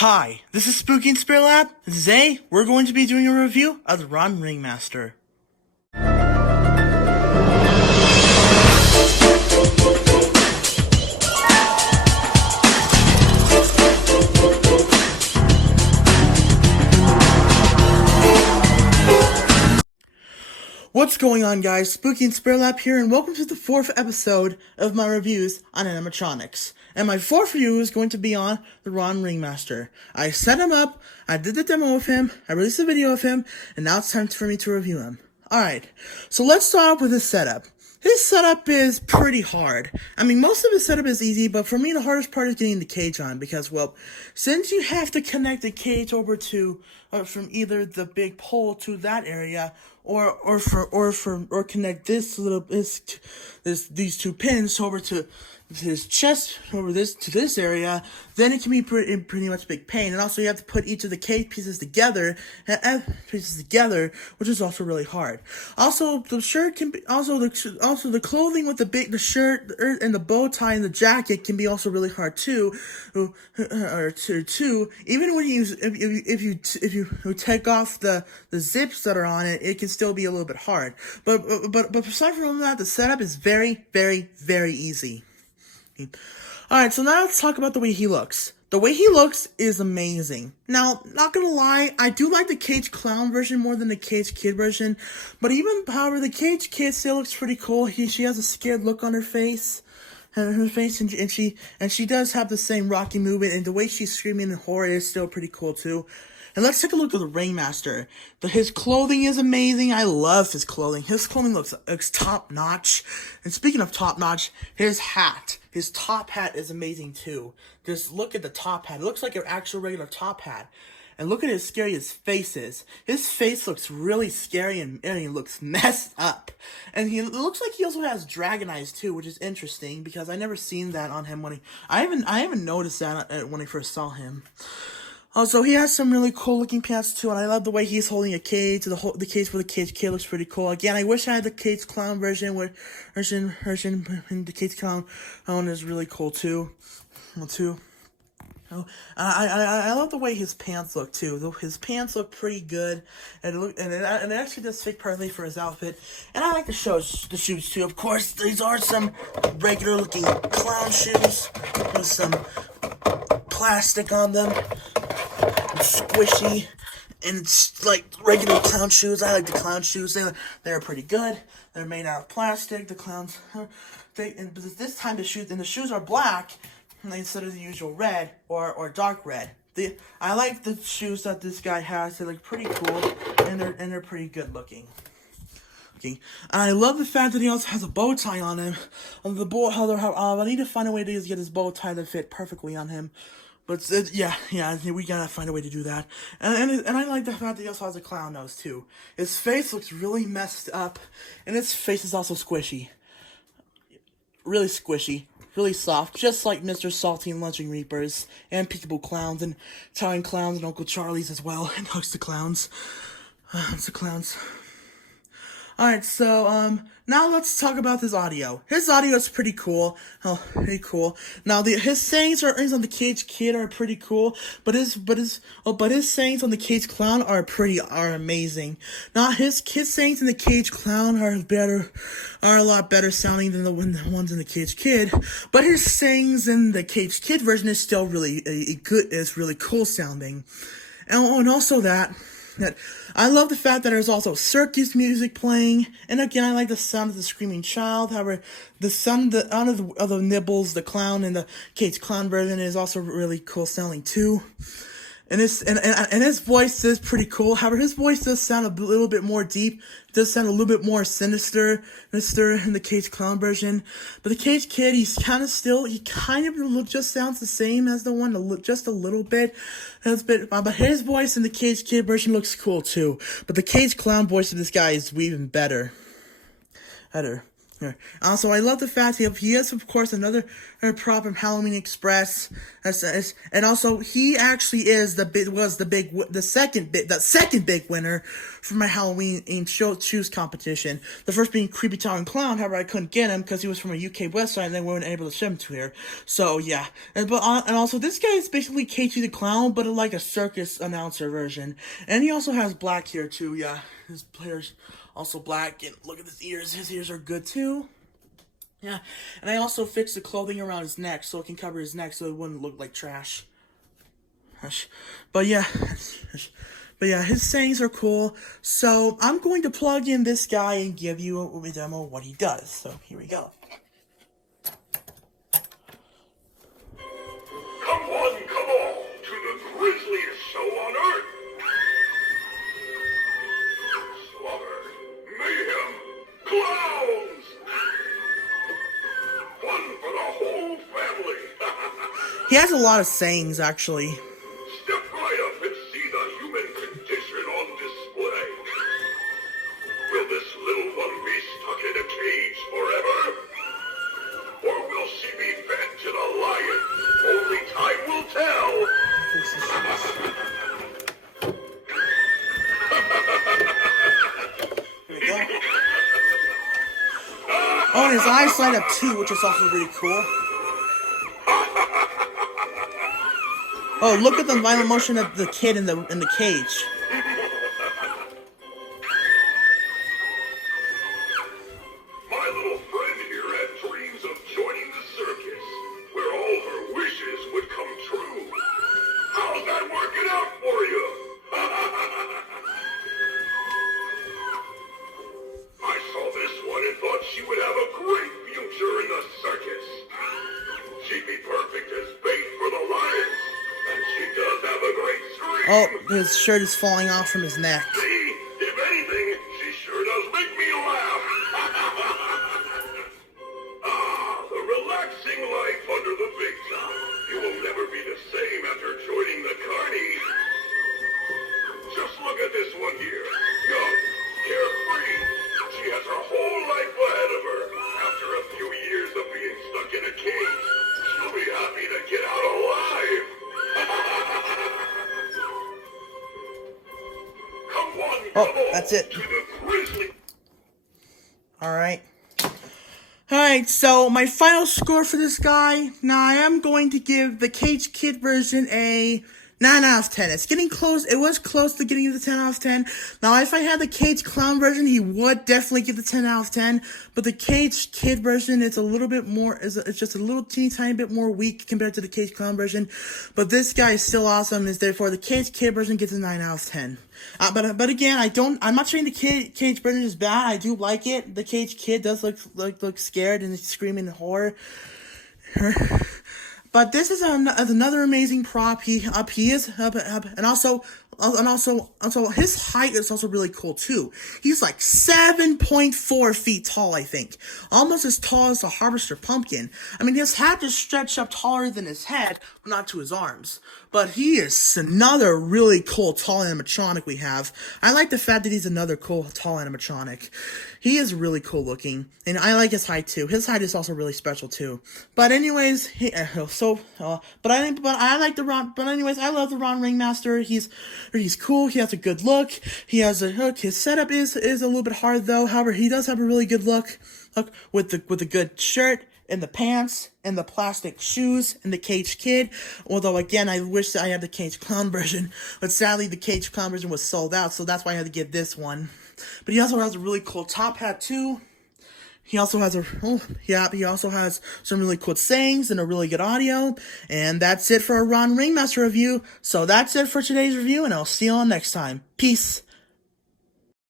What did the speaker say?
Hi, this is Spooky and Spirit Lab, and today we're going to be doing a review of the Ringmaster. What's going on, guys? Spooky and Spirit Lab here, and welcome to the 4th episode of my reviews on Animatronics. And my 4th review is going to be on the Ringmaster. I set him up, I did the demo of him, I released a video of him, and now it's time for me to review him. Alright, so let's start off with his setup. His setup is pretty hard. I mean, most of his setup is easy, but for me, the hardest part is getting the cage on, because, well, since you have to connect the cage over to, from either the big pole to that area, or connect these two pins over to his chest, over to this area, then it can be pretty much big pain. And also you have to put each of the cage pieces together, which is also really hard. Also, the shirt can be, also the clothing with the shirt and the bow tie and the jacket can be also really hard too. Even when if you take off the zips that are on it, it can still be a little bit hard. But aside from that, the setup is very, very, very easy. Alright, so now let's talk about the way he looks. The way he looks is amazing. Now, not gonna lie, I do like the Cage Clown version more than the Cage Kid version. But however, the Cage Kid still looks pretty cool. She has a scared look on her face. And she does have the same rocky movement, and the way she's screaming in horror is still pretty cool too. And let's take a look at the Ringmaster. His clothing is amazing. I love his clothing. His clothing looks top notch. And speaking of top notch, his top hat is amazing too. Just look at the top hat. It looks like an actual regular top hat. And look at how scary his face is. His face looks really scary and he looks messed up. And it looks like he also has dragon eyes too, which is interesting because I never seen that on him I haven't noticed that when I first saw him. Also, he has some really cool looking pants too, and I love the way he's holding a cage. The cage for the Cage Kid looks pretty cool. Again, I wish I had the Cage Clown version and the Cage Clown one is really cool too. I love the way his pants look too. His pants look pretty good, and it actually does fit perfectly for his outfit. And I like the shoes too. Of course, these are some regular looking clown shoes with some plastic on them, squishy, and it's like regular clown shoes. I like the clown shoes. They're pretty good. They're made out of plastic. The clowns, but this time the shoes are black instead of the usual red or dark red. I like the shoes that this guy has. They look pretty cool, and they're pretty good looking. Okay. And I love the fact that he also has a bow tie on him. I need to find a way to get his bow tie to fit perfectly on him. But yeah, we gotta find a way to do that. And I like the fact that he also has a clown nose too. His face looks really messed up, and his face is also squishy. Really squishy, really soft, just like Mr. Salty and Lunging Reapers, and Peekaboo Clowns, and Towering Clowns, and Uncle Charlie's as well, and Hugs the Clowns. Alright, so, now let's talk about his audio. His audio is pretty cool. Oh, pretty cool. Now, his sayings on the Cage Kid are pretty cool, but his sayings on the Cage Clown are amazing. Now, his sayings in the Cage Clown are a lot better sounding than the ones in the Cage Kid, but his sayings in the Cage Kid version is still really really cool sounding. And also that I love the fact that there's also circus music playing, and again, I like the sound of the screaming child. However, the sound of the Nibbles, the clown, and the Cage Clown version is also really cool sounding too. And his voice is pretty cool. However, his voice does sound a little bit more deep. It does sound a little bit more sinister in the Cage Clown version. But the Cage Kid, he kind of just sounds the same as the one, just a little bit. But his voice in the Cage Kid version looks cool too. But the Cage Clown voice of this guy is even better. Yeah. Also, I love the fact he is, of course, another prop from Halloween Express. And also, he actually is the second big winner for my Halloween shoes competition. The first being Creepy Town Clown. However, I couldn't get him because he was from a UK website and they weren't able to ship him to here. So yeah, and also this guy is basically Casey the Clown, but like a circus announcer version. And he also has black here too. Yeah, his players. Also black, and look at his ears. His ears are good too. Yeah, and I also fixed the clothing around his neck so it can cover his neck so it wouldn't look like trash. But yeah, his sayings are cool. So I'm going to plug in this guy and give you a demo of what he does. So here we go. Come on to the grisliest show on earth. Clowns! Fun for the whole family! He has a lot of sayings, actually. Step right up and see the human condition on display. Will this little one be stuck in a cage forever? Or will she be fed to the lion? Only time will tell! Oh, and his eyes light up too, which is also really cool. Oh, look at the violent motion of the kid in the cage. My little friend here had dreams of joining the circus, where all her wishes would come true. How's that working out for you? I saw this one and thought she would have a great future in the circus. She'd be perfect as bait for the lions, and she does have a great scream. Oh, his shirt is falling off from his neck. See, if anything, she sure does make me laugh. The relaxing life under the big top. You will never be the same after joining the carny. Just look at this one here. Young, carefree. She has her whole life ahead of her. After a few years of being stuck in a cage, she'll be happy to get out alive. Oh, that's it. Alright, so my final score for this guy. Now, I am going to give the Cage Kid version a 9 out of 10. It's getting close. It was close to getting the 10 out of 10. Now, if I had the Cage Clown version, he would definitely get the 10 out of 10. But the Cage Kid version, it's a little bit more, it's just a little teeny tiny bit more weak compared to the Cage Clown version. But this guy is still awesome, and therefore the Cage Kid version gets a 9 out of 10. But again, I'm not saying the Cage version is bad. I do like it. The Cage Kid does look scared and screaming in horror. But this is another amazing prop. He is up, and also his height is also really cool too. He's like 7.4 feet tall, I think, almost as tall as a harvester pumpkin. I mean, his hat is stretched up taller than his head, but not to his arms. But he is another really cool tall animatronic we have. I like the fact that he's another cool tall animatronic. He is really cool looking, and I like his height too. His height is also really special too. But anyways, I love the Ron Ringmaster. He's cool. He has a good look. He has a hook. His setup is a little bit hard though. However, he does have a really good look with the good shirt and the pants and the plastic shoes and the Cage Kid. Although again, I wish that I had the Cage Clown version, but sadly the Cage Clown version was sold out, so that's why I had to get this one. But he also has a really cool top hat too. He also has he also has some really cool sayings and a really good audio. And that's it for a Ron Ringmaster review. So that's it for today's review, and I'll see you all next time. Peace.